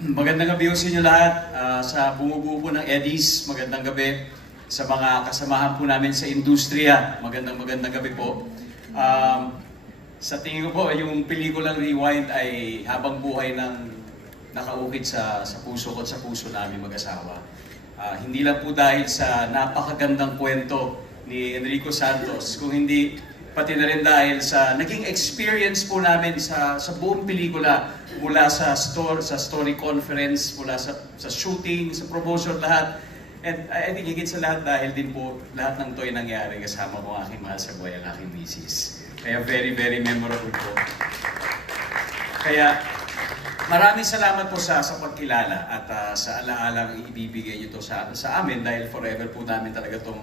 Magandang gabi sa inyo lahat. Sa bumubuo po ng Eddies, magandang gabi. Sa mga kasamahan po namin sa industriya, magandang gabi po. Sa tingin ko po, yung pelikulang Rewind ay habang buhay ng nakaukit sa puso ko at sa puso namin mag-asawa. Hindi lang po dahil sa napakagandang kwento ni Enrico Santos, kung hindi pati na rin dahil sa naging experience po namin sa buong pelikula, mula sa story conference, mula sa shooting, sa promotion, lahat. And I think higit sa lahat dahil din po lahat ng to'y nangyari kasama ko ang aking mahal sa buhay, ang aking misis. Kaya very memorable po. Kaya maraming salamat po sa pagkilala at sa alaalang ibibigay nyo to sa amin dahil forever po namin talaga itong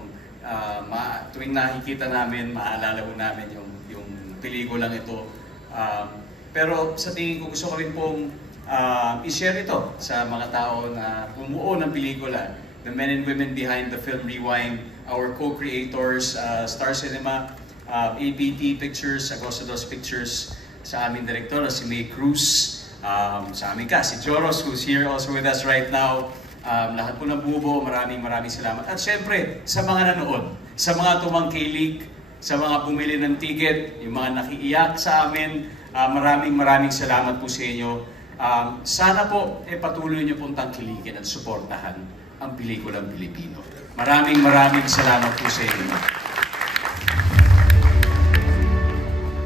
tuwing nakikita namin, maalala po namin yung pelikulang ito. Pero sa tingin ko gusto ko rin pong i-share ito sa mga tao na bumuo ng pelikula. The men and women behind the film Rewind, our co-creators, Star Cinema, APT Pictures, Agosto Dos Pictures, sa aming direktor si May Cruz, sa amin si Joros, who's here also with us right now. Lahat po ng bubo, maraming salamat. At syempre, sa mga nanood, sa mga tumangkilik, sa mga bumili ng ticket, yung mga nakiiyak sa amin, maraming salamat po sa inyo. Sana po patuloy niyo pong tangkilikin at suportahan ang pelikulang Pilipino. Maraming salamat po sa inyo.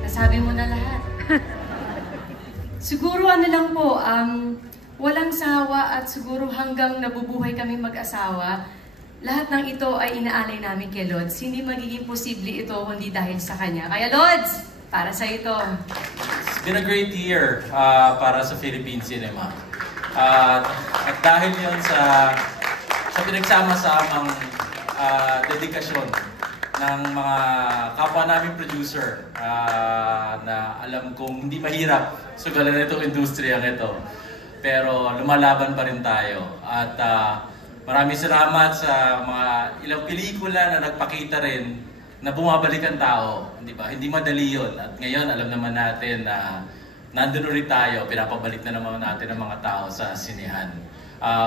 Nasabi mo na lahat. Siguro lang po, walang sawa at siguro hanggang nabubuhay kami mag-asawa, lahat ng ito ay inaalay namin kay Lods. Hindi magiging posible ito kundi dahil sa kanya. Kaya Lods, para sa ito. It's been a great year para sa Philippine cinema. At dahil yun sa pinagsama-samang dedikasyon ng mga kapwa namin producer na alam kong hindi mahirap sugalan itong industriya ito. Pero lumalaban pa rin tayo. At maraming salamat sa mga ilang pelikula na nagpakita rin na bumabalik ang tao. Di ba? Hindi madali yun. At ngayon, alam naman natin na nandun ulit tayo. Pinapabalik na naman natin ang mga tao sa sinehan.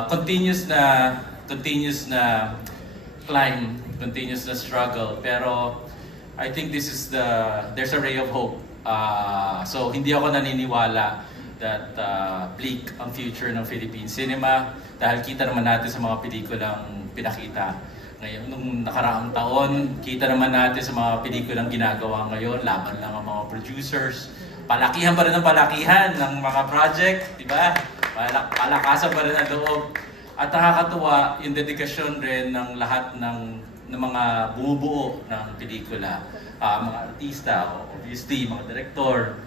Continuous na climb, continuous na struggle. Pero I think there's a ray of hope. So hindi ako naniniwala that bleak ang future ng Philippine cinema dahil kita naman natin sa mga pelikulang pinakita ngayon nung nakaraang taon, kita naman natin sa mga pelikulang ginagawa ngayon, laban lang ang mga producers, palakihan pa rin ng mga project, di ba? Palakasan pa rin ang loob. At nakakatuwa yung dedikasyon rin ng lahat ng mga bumubuo ng pelikula, mga artista, obviously, mga director,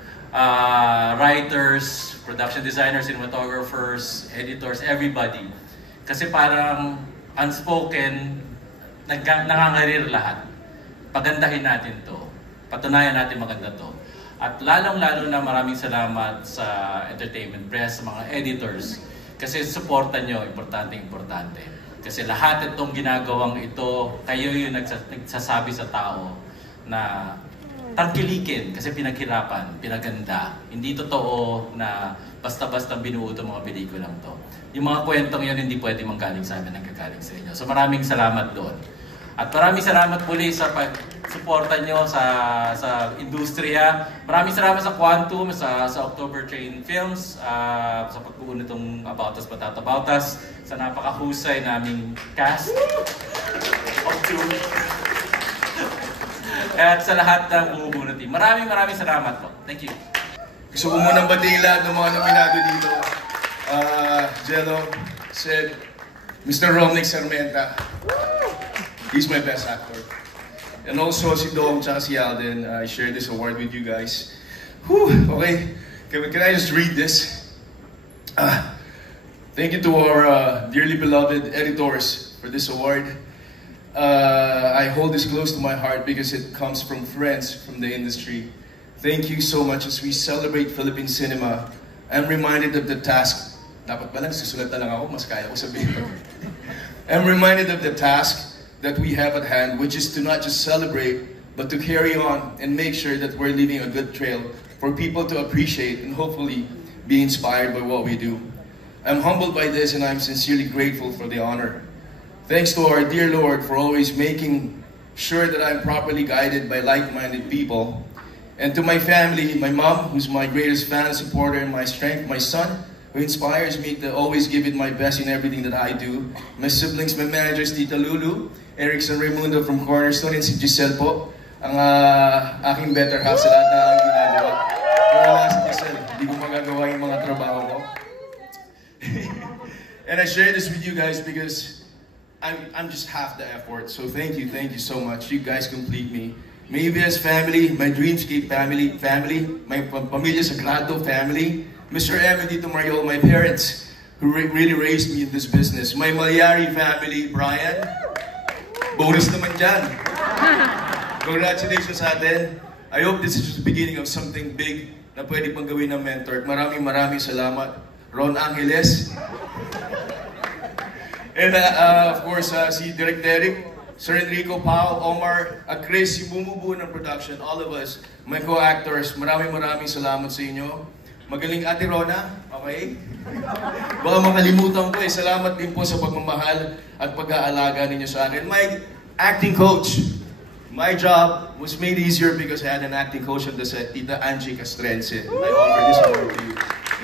writers, production designers, cinematographers, editors, everybody. Kasi parang unspoken, nangangarir lahat. Pagandahin natin to. Patunayan natin maganda to. At lalong-lalo na maraming salamat sa entertainment press, sa mga editors. Kasi supportan nyo, importante. Kasi lahat itong ginagawang ito, kayo yung nagsasabi sa tao na tangkilikin kasi pinaghirapan, pinaganda. Hindi totoo na basta-basta binuo itong mga pelikulang to. Yung mga kwentong yun hindi pwede manggaling sa amin, nagkagaling sa inyo. So maraming salamat doon. At maraming salamat muli sa pag-suporta nyo sa industriya. Maraming salamat sa Quantum, sa October Train Films, sa pagbuo nitong About Us, Patata About Us, sa napakahusay naming cast of two. At sa lahat ng bumubuo ng team. Maraming salamat po. Thank you. Gusto ko munang batiin lahat ng mga nominado dito. Jello, Sid, Mr. Romnick Sarmenta. He's my best actor. And also si Dom at si Alden. I share this award with you guys. Whew, okay, can I just read this? Thank you to our dearly beloved editors for this award. I hold this close to my heart because it comes from friends from the industry. Thank you so much as we celebrate Philippine cinema. I'm reminded of the task. Dapat ba lang susulat na lang ako, mas kaya ko sabihin. I'm reminded of the task that we have at hand, which is to not just celebrate, but to carry on and make sure that we're leaving a good trail for people to appreciate and hopefully be inspired by what we do. I'm humbled by this and I'm sincerely grateful for the honor. Thanks to our dear Lord for always making sure that I'm properly guided by like-minded people. And to my family, my mom, who's my greatest fan and supporter and my strength, my son, who inspires me to always give it my best in everything that I do. My siblings, my managers, Tita Lulu, Erickson Raimundo from Cornerstone, and si Giselle po, ang aking better half sa lahat na aking ginagawa. Kung wala si Giselle, hindi ko magagawa yung mga trabaho ko. And I share this with you guys because I'm just half the effort. So thank you so much. You guys complete me. My ABS family, my Dreamscape family, my Pamilya Sagrado family, Mr. M and Tito Mariol, my parents, who really raised me in this business. My Malyari family, Brian, bonus naman dyan. Congratulations sa atin. I hope this is just the beginning of something big na pwede pang gawin ng mentor. Maraming salamat. Ron Angeles. And of course, si Direk Derek, Sir Enrico, Pao, Omar, Chris, yung bumubuo ng production, all of us, my co-actors, maraming salamat sa inyo. Magaling Ate Rona, okay? Baka makalimutan ko salamat din po sa pagmamahal at pag-aalaga ninyo sa akin. My acting coach, my job was made easier because I had an acting coach on the set, Tita Angie Castrense. I offer this award to you.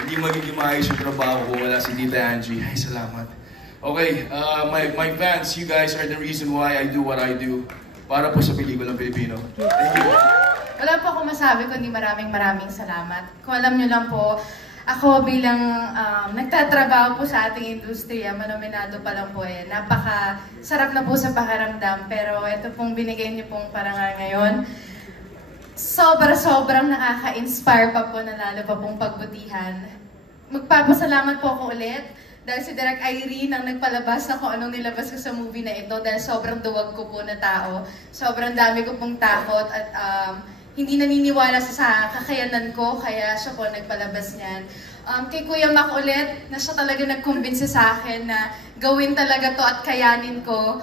Hindi magiging maayos yung trabaho kung wala si Tita Angie. Ay, salamat. Okay, my fans, you guys are the reason why I do what I do para po sa pelikulang Pilipino. Thank you. Wala po ako masabi kundi maraming salamat. Kung alam nyo lang po, ako bilang nagtatrabaho po sa ating industriya, manominado pa lang po napaka-sarap na po sa pakiramdam. Pero ito pong binigay niyo pong parangal ngayon, sobrang nakaka-inspire pa po na lalo pa pong pagbutihan. Magpapasalamat po ako ulit. Dahil si Direk Irene ang nagpalabas na kung anong nilabas ko sa movie na ito dahil sobrang duwag ko po na tao. Sobrang dami ko pong takot at hindi naniniwala sa kakayanan ko kaya siya po nagpalabas niyan. Kay Kuya Mac ulit na siya talaga nagkumbinsi sa akin na gawin talaga to at kayanin ko.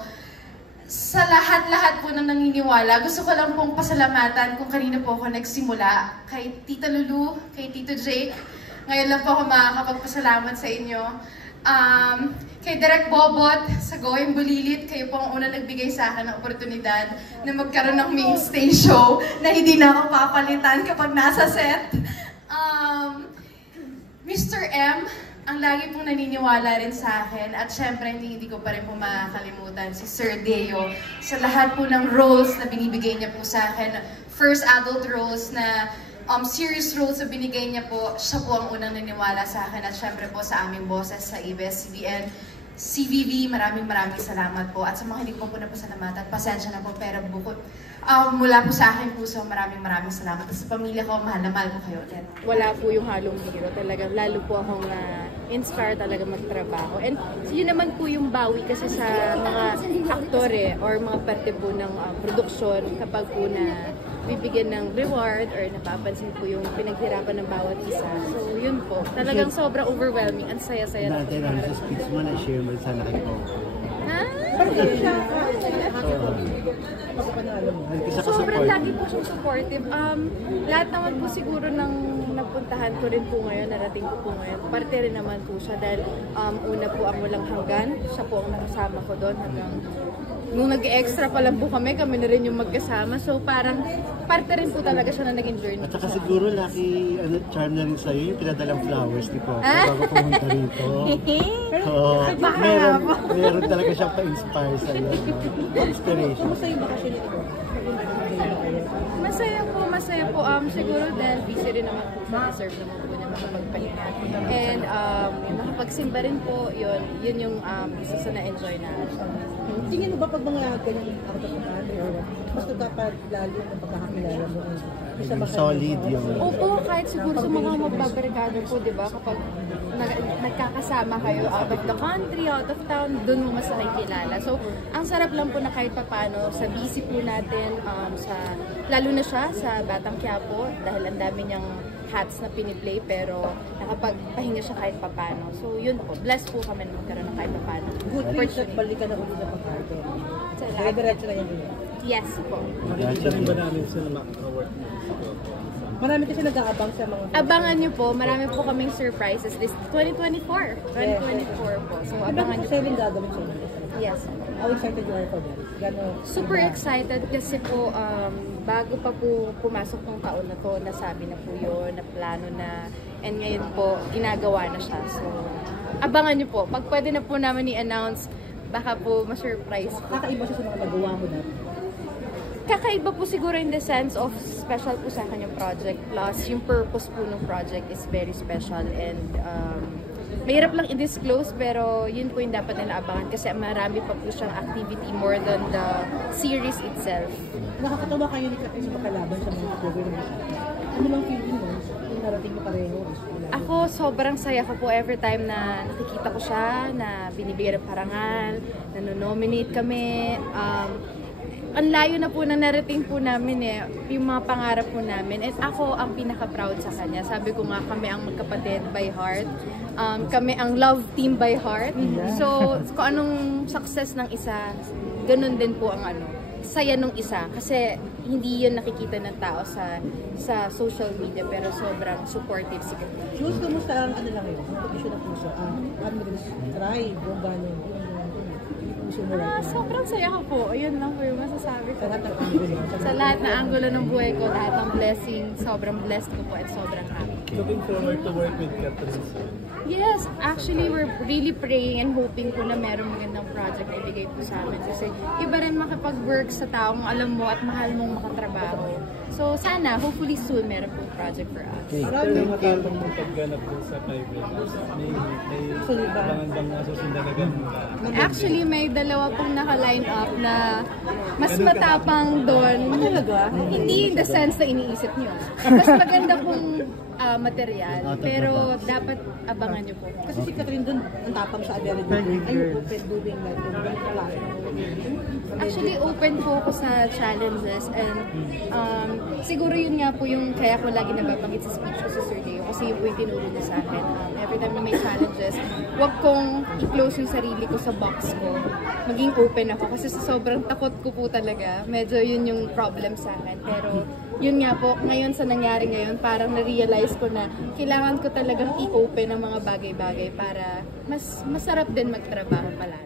Sa lahat-lahat po na naniniwala, gusto ko lang pong pasalamatan kung kanina po ako nagsimula. Kay Tita Lulu, kay Tito Jake. Ngayon lang po ako makakapagpasalamat sa inyo. Kay Direk Bobot, sa Going Bulilit, kayo po ang unang nagbigay sa akin ng oportunidad na magkaroon ng mainstay show na hindi na ako papalitan kapag nasa set. Mr. M, ang lagi pong naniniwala rin sa akin at syempre hindi ko pa rin po makakalimutan si Sir Deo sa lahat po ng roles na binibigay niya po sa akin. First adult roles na serious roles na binigay niya po, siya po ang unang naniwala sa akin at syempre po sa aming bosses sa ABS-CBN. CVV, maraming salamat po. At sa mga hindi ko po napasalamatan, pasensya na po, pero bukod mula po sa akin puso, maraming salamat. At sa pamilya ko, mahal ko kayo ulit. Wala po yung halong biro. Talagang lalo po akong inspire talaga magtrabaho. And yun naman po yung bawi kasi sa mga aktore or mga parte po ng produksyon kapag po na bibigyan ng reward or napapansin po yung pinaghirapan ng bawat isa. So yun po. Talagang sobrang overwhelming. Ang saya-saya na po. Dati lang sa speech mo, na-share mo sana kay Pao. Sobrang lagi po siyang supportive. Lahat naman po siguro ng napuntahan ko rin po ngayon, narating ko po ngayon. Parte rin naman po siya dahil una po ang Walang Hanggan. Siya po ang nakasama ko doon hanggang nung nag-extra pa lang po kami na rin yung magkasama. So parang parte rin po talaga siya na naging journey. At saka siguro laki charm na rin sa'yo yung pinadalang flowers ni Pao bago pumunta rito. Meron talaga siyang pa-inspire sa'yo. Inspiration. Masaya po. Siguro dahil busy rin naman po sa deserve naman po niya makapagpahinga. And makapagsimba rin po, yun yung isa sa na-enjoy na. Tingin mo ba pag mga ganyan out-of-the-country or mas nagkapaglalim ng pagkakakilala mo? Solid yung... Opo, kahit siguro sa mga magbabarkada po, di ba? Kapag nagkakasama kayo out of the country, out of town, doon mo mas nakikilala. So, ang sarap lang po na kahit papano sa busy po natin, lalo na siya sa Batang Quiapo, dahil ang dami niyang hats na piniplay, pero nakapagpahinga siya kahit papano. So, yun po. Blessed po kami na magkaroon ng kahit papano. Good things at balikan na ulit na pagkakita. Diretso na yan. Yes po. Congratulations. ba namin sila makaka-work mo? Marami kasi nag-aabang sa mga... Abangan nyo po, marami po kaming surprises this 2024. 2024 po. So, abangan nyo. Selling gagawin sa inyo. Yes. How excited you are for that? Super excited kasi po, bago pa po pumasok ng taon na to, nasabi na po yun, na plano na, and ngayon po, ginagawa na siya. So, abangan nyo po. Pag pwede na po namin i-announce, baka po ma-surprise. Kakaiba siya sa mga nagawa mo dati. Kakaiba po siguro in the sense of special po sa akin yung project. Plus, yung purpose po ng project is very special and mahirap lang i-disclose pero yun po yung dapat na naabangan kasi marami pa po siyang activity more than the series itself. Nakakatawa kayo ni Katrin sa makalaban sa mga program mo. Ano lang feeling mo? Yung narating mo pareho? Ako, sobrang saya ko po every time na nakikita ko siya, na binibigyan ng parangal, na nominate kami. Ang layo na po na narating po namin yung mga pangarap po namin. And ako ang pinaka-proud sa kanya. Sabi ko nga, kami ang magkapatid by heart. Kami ang love team by heart. So, kung anong success ng isa, ganun din po ang saya nung isa. Kasi hindi yun nakikita ng tao sa social media, pero sobrang supportive si Katrin. Jules, kumusta ang lang yun? Ang condition ng puso? Ano rin thrive? Kung gano'n? Sobrang saya ko po. Ayun lang po yung masasabi ko. Sa lahat ng angulo? Sa lahat ng angulo ng buhay ko, lahat ng blessing, sobrang blessed ko po at sobrang happy. Looking forward to work with Katrin. Yes, actually we're really praying and hoping po na merong magandang project na ibigay po sa amin. Kasi iba rin makapag-work sa taong alam mo at mahal mong makatrabaho. So sana, hopefully soon, meron po project for us. Pero matapang mong pagganap dun sa private, may abangan bang masusundan na ganun? Actually, may dalawa pong naka-line up na mas matapang doon. Talaga? Hindi in the sense na iniisip nyo. Mas maganda pong material. Pero dapat abangan nyo po. Kasi si Katrin doon, ang tapang sa Adele doing. Are you open doing like Actually, open po ako sa challenges and siguro yun nga po yung kaya ko lagi nababanggit sa speech ko sa Sir Deo kasi yun po yung tinuro niya sa akin. Every time na may challenges, huwag kong i-close yung sarili ko sa box ko. Maging open ako kasi sa sobrang takot ko po talaga. Medyo yun yung problem sa akin. Pero yun nga po, ngayon sa nangyari ngayon, parang na-realize ko na kailangan ko talagang i-open ang mga bagay-bagay para mas masarap din magtrabaho pala.